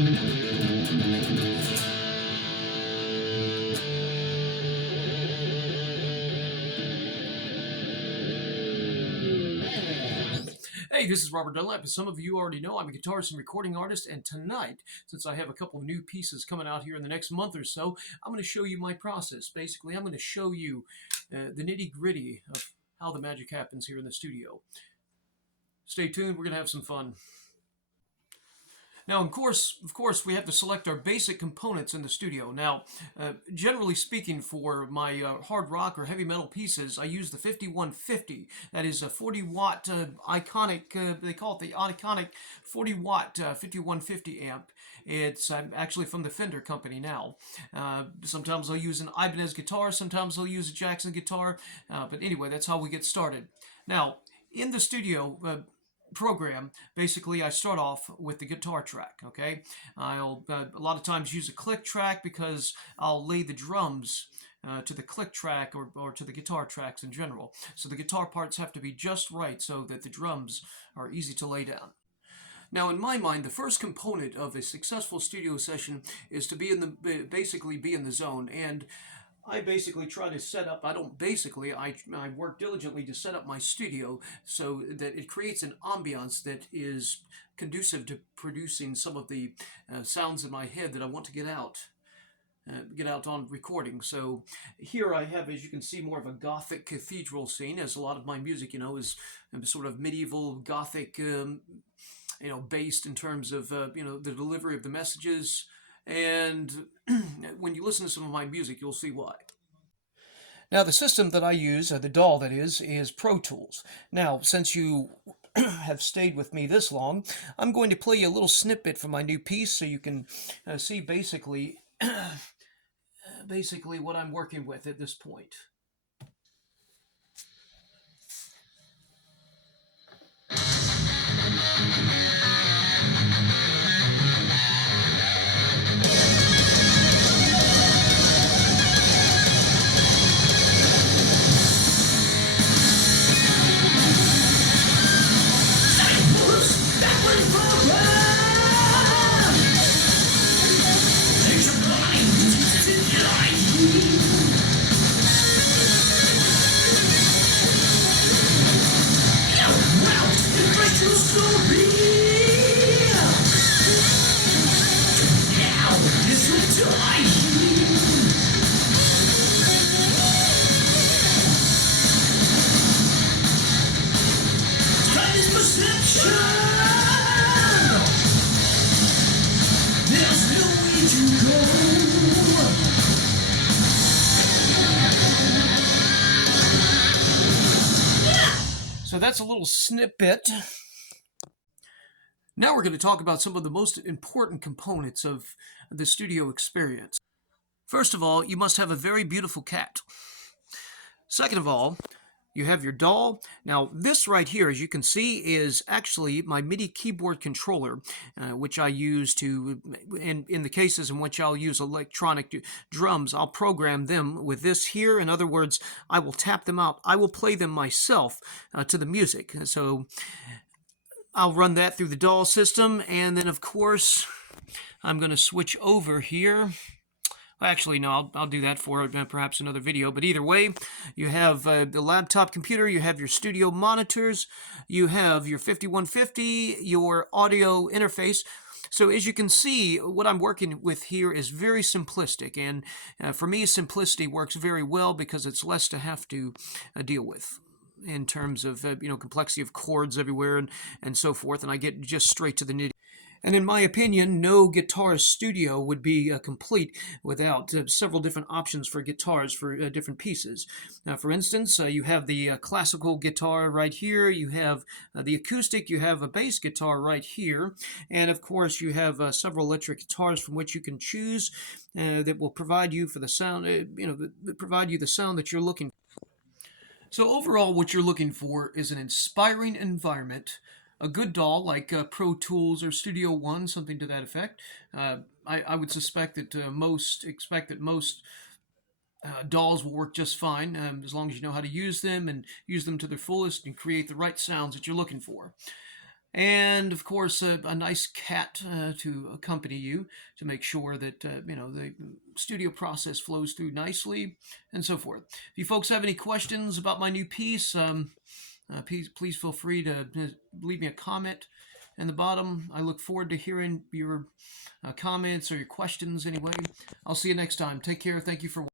Hey, this is Robert Dunlap. As some of you already know, I'm a guitarist and recording artist, and tonight, since I have a couple of new pieces coming out here in the next month or so, I'm going to show you my process. Basically, I'm going to show you the nitty-gritty of how the magic happens here in the studio. Stay tuned, we're going to have some fun. Now, of course, we have to select our basic components in the studio. Now, generally speaking, for my hard rock or heavy metal pieces, I use the 5150. That is a 40-watt iconic, they call it the iconic 40-watt 5150 amp. It's actually from the Fender company now. Sometimes I'll use an Ibanez guitar, sometimes I'll use a Jackson guitar, but anyway, that's how we get started. Now, in the studio, program, basically I start off with the guitar track. Okay, I'll a lot of times use a click track because I'll lay the drums to the click track or to the guitar tracks in general. So the guitar parts have to be just right so that the drums are easy to lay down. Now, in my mind, the first component of a successful studio session is to basically be in the zone. And I basically try to set up, I work diligently to set up my studio so that it creates an ambiance that is conducive to producing some of the sounds in my head that I want to get out on recording. So here I have, as you can see, more of a Gothic cathedral scene, as a lot of my music, is sort of medieval Gothic, based in terms of, the delivery of the messages. And when you listen to some of my music, you'll see why. Now, the system that I use, the DAW that is Pro Tools. Now, since you have stayed with me this long, I'm going to play you a little snippet from my new piece so you can see basically what I'm working with at this point. So that's a little snippet. Now we're going to talk about some of the most important components of the studio experience. First of all, you must have a very beautiful cat. Second of all, you have your DAW. Now, this right here, as you can see, is actually my MIDI keyboard controller, which I use to, in the cases in which I'll use electronic drums, I'll program them with this here. In other words, I will tap them out. I will play them myself to the music. So I'll run that through the DAW system, and then, of course, I'm going to switch over here. Actually, no, I'll do that for perhaps another video. But either way, you have the laptop computer, you have your studio monitors, you have your 5150, your audio interface. So as you can see, what I'm working with here is very simplistic. And for me, simplicity works very well because it's less to have to deal with in terms of, complexity of chords everywhere and so forth. And I get just straight to the nitty. And in my opinion, no guitar studio would be complete without several different options for guitars for different pieces. For instance, you have the classical guitar right here, you have the acoustic, you have a bass guitar right here, and of course you have several electric guitars from which you can choose that will provide you for the sound, provide you the sound that you're looking for. So overall, what you're looking for is an inspiring environment, a good DAW like Pro Tools or Studio One, something to that effect. I would suspect that most DAWs will work just fine as long as you know how to use them and use them to their fullest and create the right sounds that you're looking for. and of course a nice cat to accompany you to make sure that the studio process flows through nicely and so forth. If you folks have any questions about my new piece, please feel free to leave me a comment in the bottom. I look forward to hearing your comments or your questions anyway. I'll see you next time. Take care. Thank you for watching.